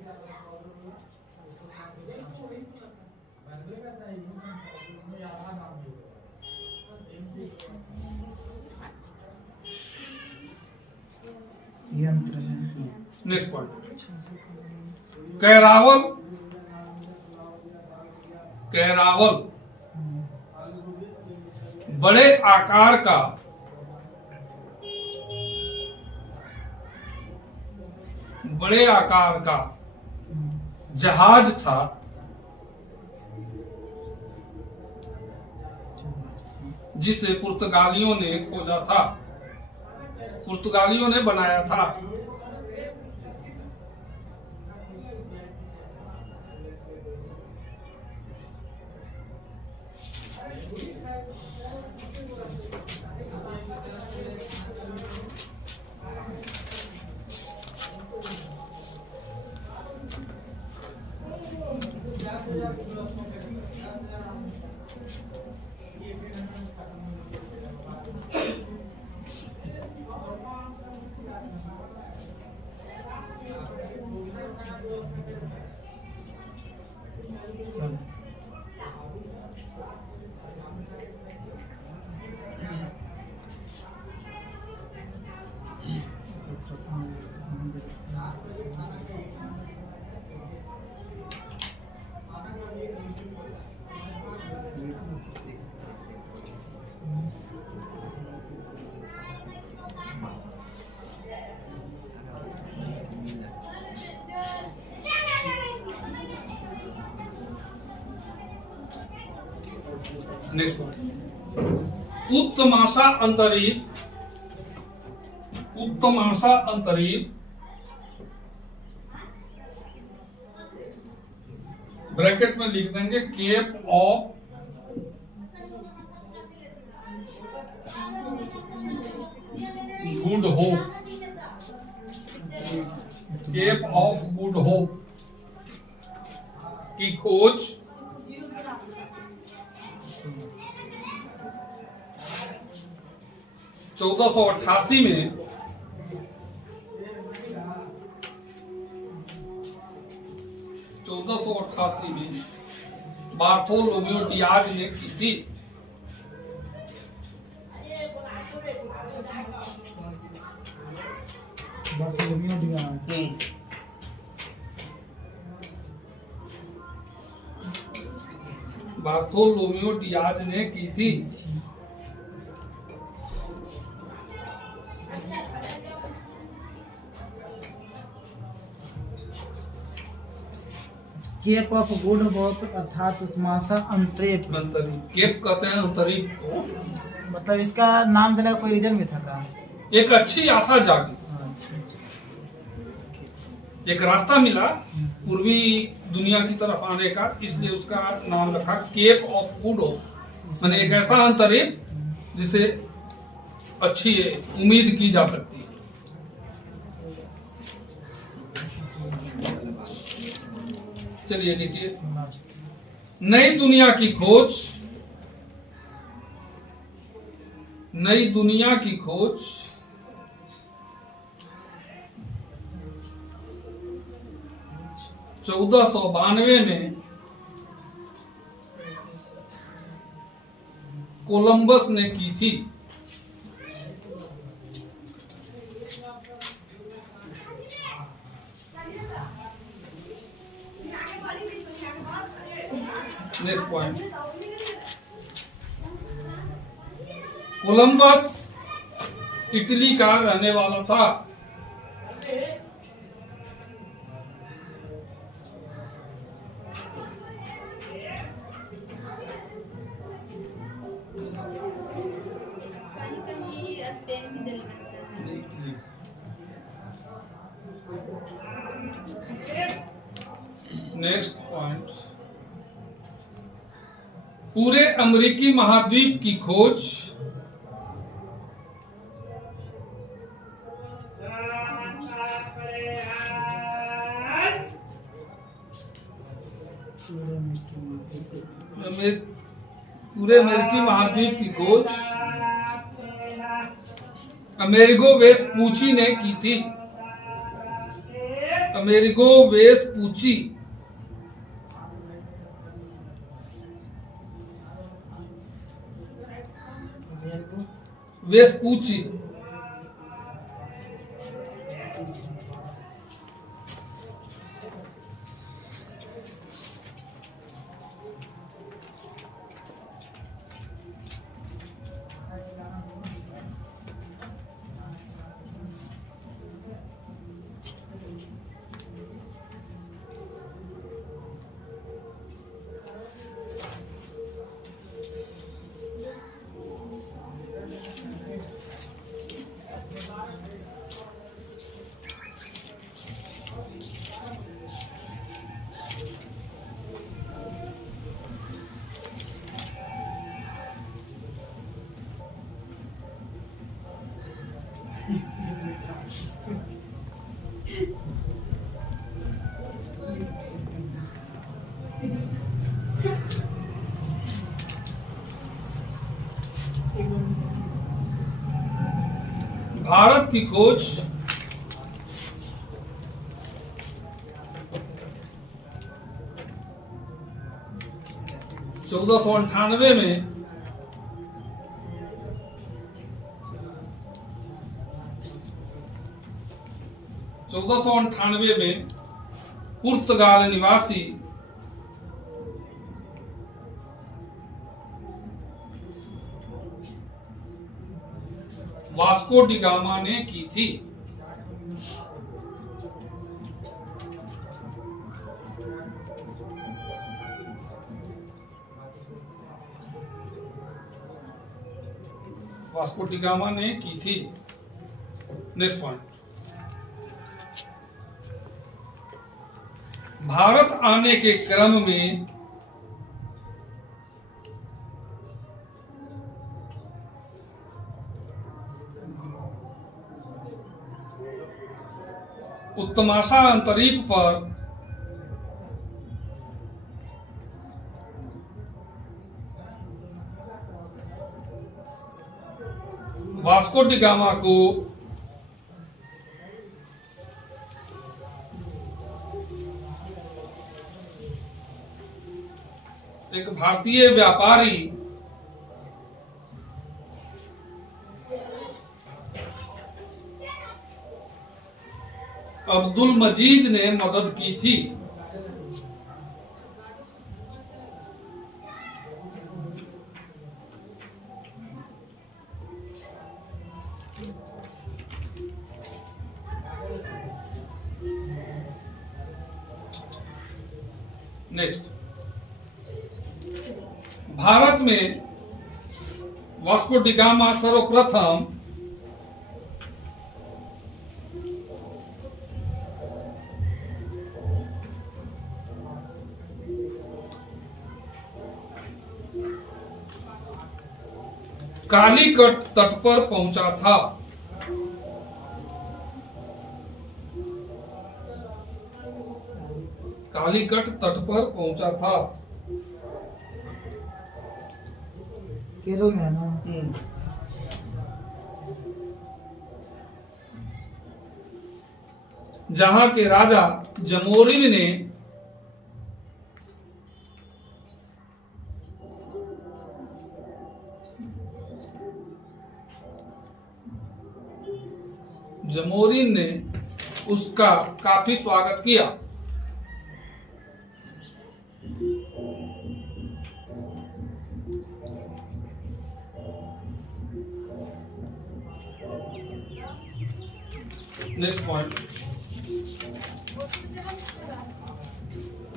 यंत्र है। Next point, caravel. कैरावल बड़े आकार का जहाज था जिसे पुर्तगालियों ने खोजा था, पुर्तगालियों ने बनाया था। नेक्स्ट उत्तमाशा अंतरीप ब्रैकेट में लिख देंगे Cape of good hope, Cape of good Hope की खोज 1488 में बार्थोलोम्यू डियाज ने की थी। बार्थोलोम्यू डियाज बार्थोलोम्यू डियाज ने की थी। केप ऑफ गुड होप अर्थात उत्तमाशा अंतरीप। केप कहते हैं अंतरीप को। मतलब इसका नाम देने का कोई रीजन भी था क्या? एक अच्छी आशा जागी, एक रास्ता मिला पूर्वी दुनिया की तरफ आने का, इसलिए उसका नाम रखा केप ऑफ गुड होप। माने एक ऐसा अंतरिप जिसे अच्छी उम्मीद की जा सकती है। चलिए देखिए, नई दुनिया की खोज, नई दुनिया की खोज 1492 में कोलंबस ने की थी। नेक्स्ट पॉइंट, कोलंबस इटली का रहने वाला था। नेक्स्ट पॉइंट, पूरे अमेरिकी महाद्वीप की खोज पूरे अमेरिकी महाद्वीप की खोज अमेरिगो वेस्पूची ने की थी। अमेरिगो वेस्पूची वेस्पूची भारत की खोज 1498 में पुर्तगाल निवासी वास्को डी गामा ने की थी। वास्को डी गामा ने की थी। नेक्स्ट पॉइंट, भारत आने के क्रम में उत्तमाशा अंतरीप पर वास्को डी गामा को एक भारतीय व्यापारी अब्दुल मजीद ने मदद की थी। नेक्स्ट, भारत में वास्को डी गामा सर्वप्रथम कालीकट तट पर पहुंचा था। कालीकट तट पर पहुंचा था। केरल में है ना। जहां के राजा जमोरिन ने उसका काफी स्वागत किया। Next point,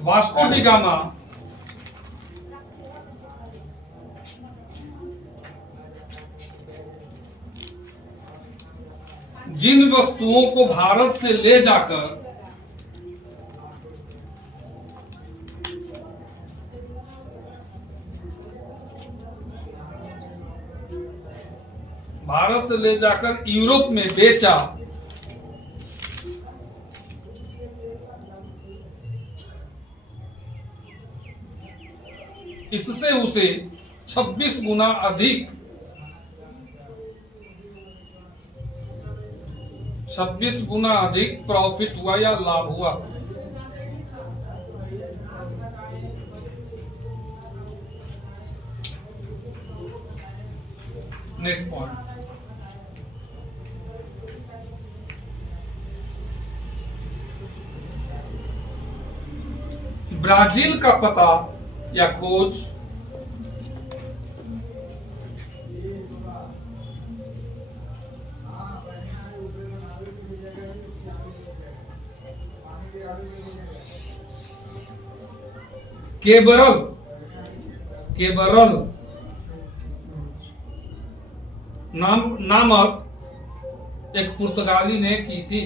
Vasco da Gama जिन वस्तुओं को भारत से ले जाकर यूरोप में बेचा, इससे उसे 26 गुना अधिक 26 गुना अधिक प्रॉफिट हुआ या लाभ हुआ। नेक्स्ट पॉइंट, ब्राजील का पता या खोज केबरल नामक एक पुर्तगाली ने की थी।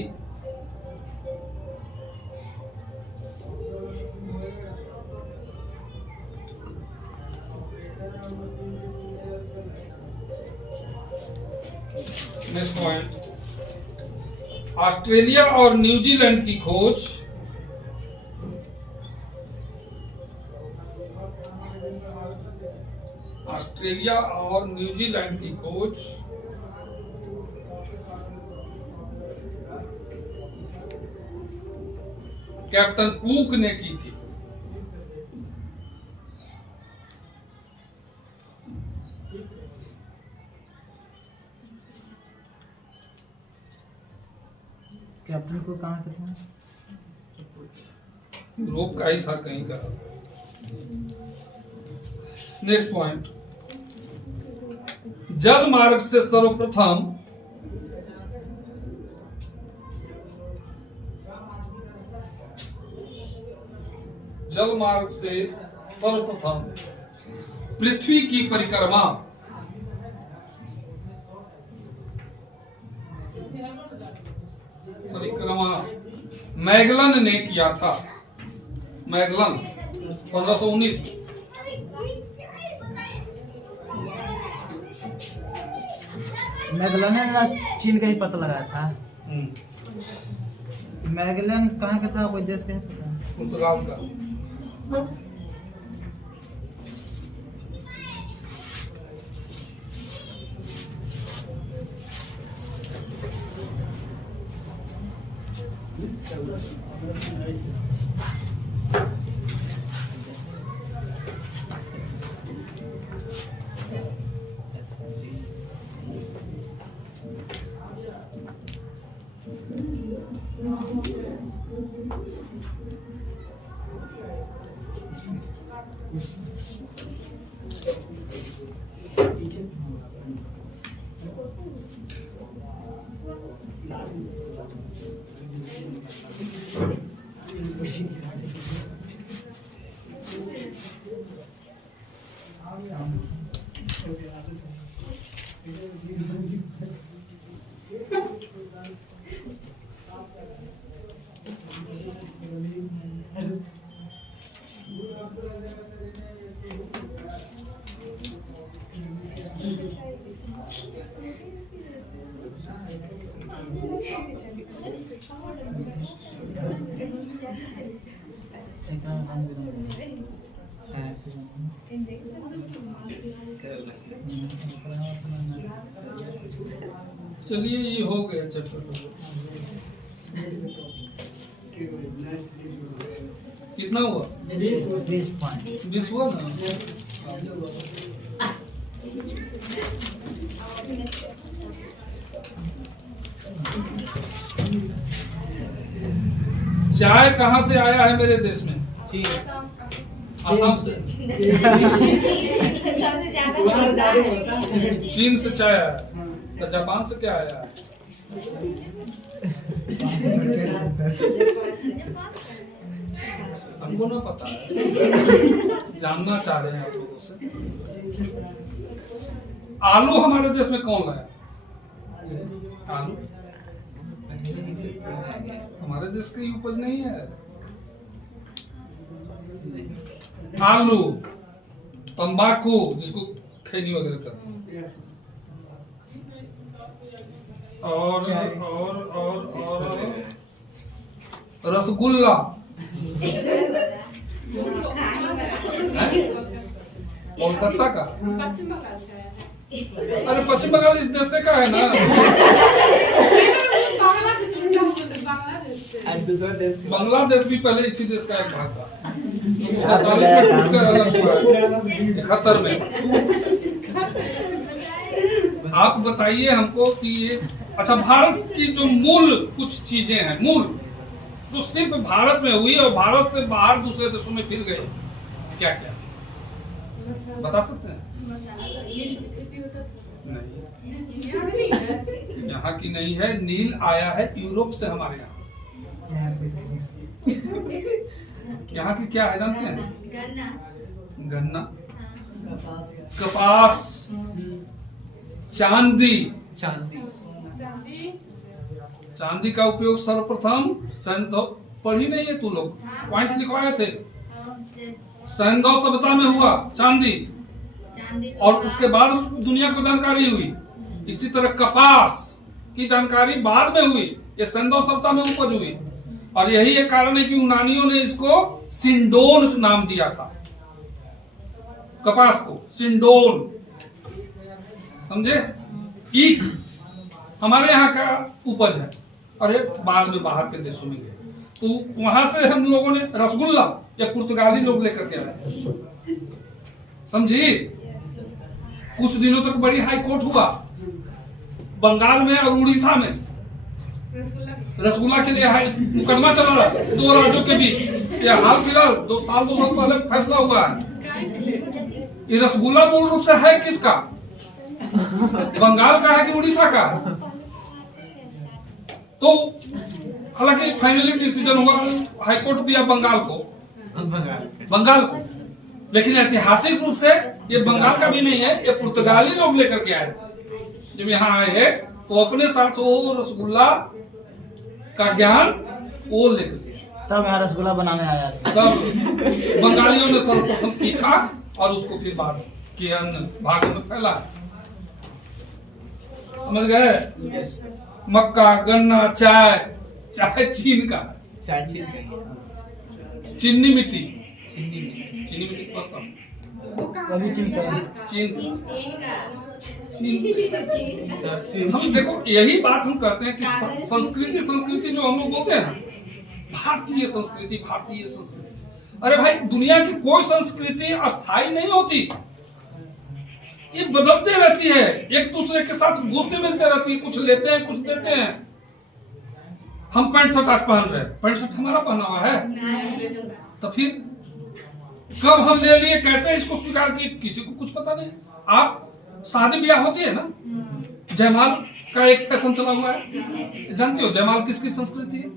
नेक्स्ट पॉइंट, ऑस्ट्रेलिया और न्यूजीलैंड की खोज कैप्टन कुक ने की थी। कैप्टन को कहाँ करना? यूरोप का ही था कहीं का। नेक्स्ट पॉइंट, जल मार्ग से सर्वप्रथम पृथ्वी की परिक्रमा परिक्रमा मैगलन ने किया था। मैगलन 1519 में। मैगलन ने चीन का ही पता लगाया था। मैगलन कहाँ का था, कोई देश का है पता? पुर्तगाल का। चलिए ये हो गया चैप्टर। कितना हुआ? 20 हुआ ना। चाय कहाँ से आया है मेरे देश में? आसाम से। चीन से चाय आया। तो जापान से क्या आया? हमको ना पता है, जानना चाह रहे हैं आप लोगों से। आलू हमारे देश में कौन लाया? आलू हमारे देश की उपज नहीं है। आलू, तंबाकू जिसको खैनी वगैरह कहते हैं, और रसगुल्ला, कोलकाता का। अरे पश्चिम बंगाल इस देश से का है ना। बांग्लादेश भी पहले इसी देश का एक भाग था। 47 में टूट कर अलग हुआ है, 71 में। आप बताइए हमको कि ये अच्छा, भारत की जो मूल कुछ चीजें हैं, मूल जो सिर्फ भारत में हुई और भारत से बाहर दूसरे देशों में फिर गई, क्या क्या बता सकते हैं? नहीं, यहाँ की नहीं है। नील आया है यूरोप से हमारे यहाँ। यहाँ की क्या है जानते हैं? गन्ना, कपास, चांदी। चांदी का उपयोग सर्वप्रथम पढ़ी नहीं है तू लोग? पॉइंट्स लिखवाए थे। सैंधव सभ्यता में हुआ चांदी, और उसके बाद दुनिया को जानकारी हुई। इसी तरह कपास की जानकारी बाद में हुई, ये सैंधव सभ्यता में उपज हुई। और यही एक कारण है कि यूनानियों ने इसको सिंडोन नाम दिया था, कपास को सिंडोन, समझे? ईख हमारे यहाँ का उपज है, अरे बाद में बाहर के देशों में गए तो वहां से हम लोगों ने रसगुल्ला या पुर्तगाली लोग लेकर के आए, समझी? कुछ दिनों तक बड़ी हाई कोर्ट हुआ बंगाल में और उड़ीसा में, रसगुल्ला के लिए हाई मुकदमा चल रहा है दो राज्यों के बीच। यह हाल फिलहाल 2 साल पहले फैसला हुआ है। ये रसगुल्ला मूल रूप से है किसका? बंगाल का है कि उड़ीसा का? तो हालांकि फाइनली डिसीजन हुआ, हाईकोर्ट दिया बंगाल को, लेकिन ऐतिहासिक रूप से ये बंगाल का भी नहीं है, ये पुर्तगाली लोग लेकर के आए थे। जब यहाँ आए हैं तो अपने साथ वो रसगुल्ला का ज्ञान वो लिख दिया। तब यहाँ रसगुल्ला बनाने आया था। तब बंगालियों ने सर्वप्रथम सीखा और उसको फिर बाद के अन्य भागों में फैला। समझ गए? मक्का, गन्ना, चाय चीन का, चाय चीन का, चीनी मिट्टी, चीनी मिट्टी कभी चिमटा चीन सब चीन। हम देखो यही बात हम कहते हैं कि संस्कृति जो हम लोग बोलते हैं ना, भारतीय संस्कृति। अरे भाई, दुनिया की कोई संस्कृति अस्थाई नहीं होती, ये बदलते रहती है, एक दूसरे के साथ घुलते मिलते रहती है, कुछ लेते हैं कुछ देते हैं। हम पैंट शर्ट आज पहन रहे हैं, पैंट शर्ट हमारा पहना हुआ है, तो फिर कब हम ले लिए, कैसे इसको स्वीकार किए, किसी को कुछ पता नहीं। आप शादी ब्याह होती है ना, जयमाल का एक फैशन चला हुआ है, जानते हो जयमाल किसकी संस्कृति है?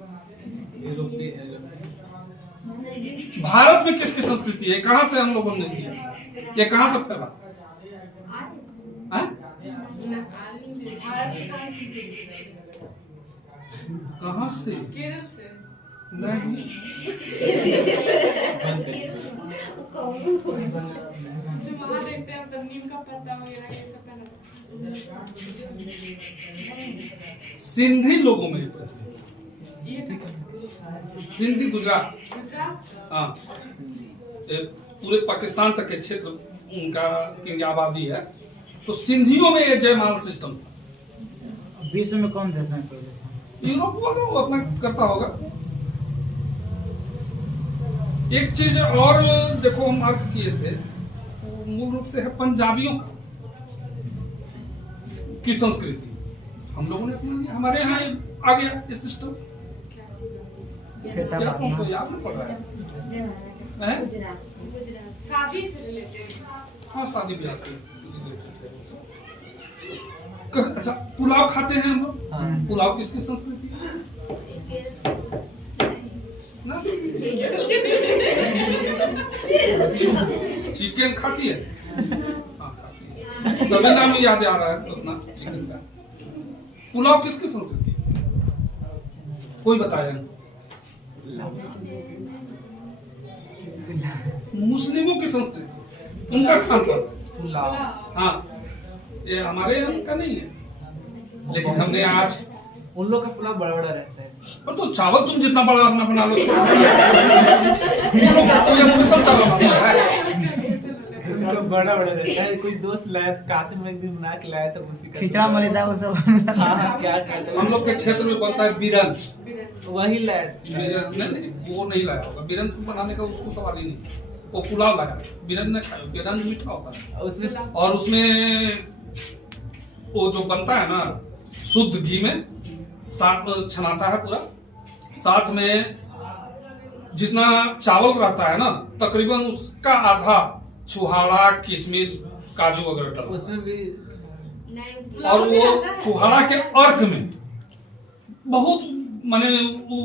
भारत में किसकी संस्कृति है? कहां से हम लोगों ने लिया? ये कहां से फैला? कहां से? केरल से। नहीं, वहाँ देखते हैं मतलब नीम का पत्ता वगैरह ये सब पहना। सिंधी लोगों में प्रचलित, सिंधी गुजरात, हाँ, ये पूरे पाकिस्तान तक के क्षेत्र उनका की आबादी है, तो सिंधियों में ये जयमाल सिस्टम था। विश्व में कौन देश है पहले? यूरोप वाला वो अपना करता होगा। एक चीज और देखो हम मार्क किए थे, वो मूल रूप से है पंजाबियों की संस्कृति, हम लोगों ने अपना लिया, हमारे यहाँ आ गया ये सिस्टम। क्या तुमको याद नहीं पड़ रहा है? शादी से रिलेटेड। हाँ, शादी ब्याह से अच्छा, पुलाव खाते हैं हम लोग। हाँ। पुलाव किसकी संस्कृति है? ना? चिकन खाती है? हाँ, खाती है। तभी नाम ही याद आ रहा है अपना चिकन का। पुलाव किसकी संस्कृति है? कोई बताया? मुस्लिमों की संस्कृति, उनका खान पान। पुलाव। हाँ, ये हमारे यहाँ का नहीं है, लेकिन हमने आज उन लोग का पुलाव बड़ा बड़ा रहता है। और तो चावल तुम जितना बड़ा अपना बना लो, कोई स्पेशल चावल बनाता है। उनका बड़ा बड़ा रहता है। कोई दोस्त लाया, कासिम में एक दिन बना के लाया था, उसी का खिचड़ा मलिदा वो सब। हाँ, क्या करते हैं? हम लोग के क्षेत्र में बनता है बिरन। वही लाया। बिरन नहीं, वो नहीं लाया होगा, बिरन बनाने का उसको सवाल ही नहीं, वो पुलाव लाया। बिरन ने खाया, बिरन मीठा होता है उसमें और उसमें वो जो बनता है ना शुद्ध घी में, साथ में छनाता है पूरा, साथ में जितना चावल रहता है ना तकरीबन उसका आधा छुहाड़ा, किशमिश, काजू वगैरह डालता है। उसमें भी और वो छुहाड़ा के अर्क में बहुत माने वो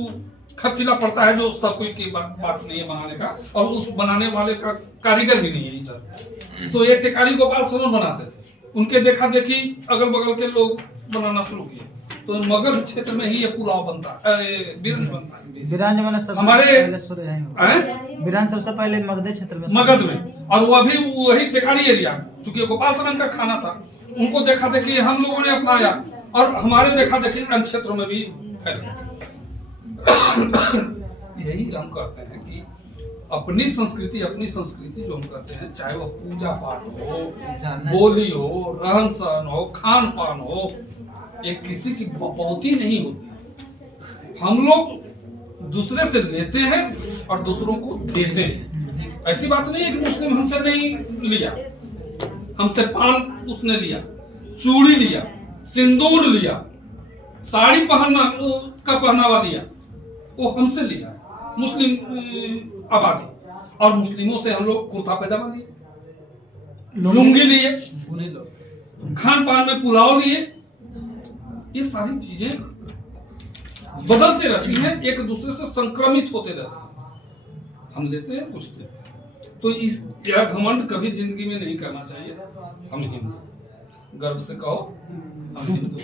खर्चीला पड़ता है, जो सब कोई की बात नहीं है बनाने का, और उस बनाने वाले का कारीगर भी नहीं है इधर। तो ये टेकारी गोपाल सरोवर बनाते थे, उनके देखा देखी अगल बगल के लोग बनाना शुरू किए, तो मगध क्षेत्र में ही ये पुलाव बनता है, बिरन बनता है। बिरान मैंने सबसे हमारे पहले शुरू है हैं? बिरान सबसे पहले मगध क्षेत्र में, मगध में, और वो अभी वही टेकारी एरिया, चूंकि गोपाल सरन का खाना था, उनको देखा देखी हम लोगों ने अपनाया, और हमारे देखा देखी अन्य क्षेत्रों में भी फैल गया। यही हम कहते हैं कि अपनी संस्कृति जो हम कहते हैं, चाहे वो पूजा पाठ हो, बोली हो, रहन सहन हो, खान पान हो, ये किसी की बहुती नहीं होती। हम लोग दूसरे से लेते हैं और दूसरों को देते हैं। ऐसी बात नहीं है कि मुस्लिम हमसे नहीं लिया, हमसे पान उसने लिया, चूड़ी लिया, सिंदूर लिया, साड़ी पहनावा लिया, वो हमसे लिया मुस्लिम आबादी, और मुस्लिमों से हम लोग कुर्ता पैजामा लिए, लुंगी लिए, उन्हीं लोग खान पान में पुलाव लिए। ये सारी चीजें बदलते रहती हैं, एक दूसरे से संक्रमित होते रहते हैं। हम लेते हैं, कुछ देते हैं। तो इस यह घमंड कभी जिंदगी में नहीं करना चाहिए। हम हिंदू, गर्व से कहो हम हिंदू।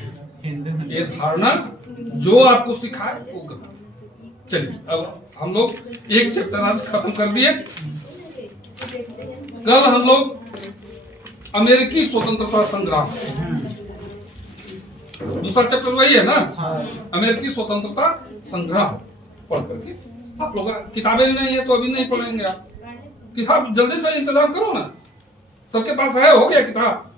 हिंदू में ये धारणा जो आपको सिखाए वो गलत। चलिए अब हम लोग एक चैप्टर आज खत्म कर दिए। कल हम लोग अमेरिकी स्वतंत्रता संग्राम, दूसरा चैप्टर वही है ना, अमेरिकी स्वतंत्रता संग्राम पढ़ करके आप लोग, किताबें नहीं है तो अभी नहीं पढ़ेंगे आप, किताब जल्दी से इंतजाम करो ना, सबके पास है, हो गया किताब।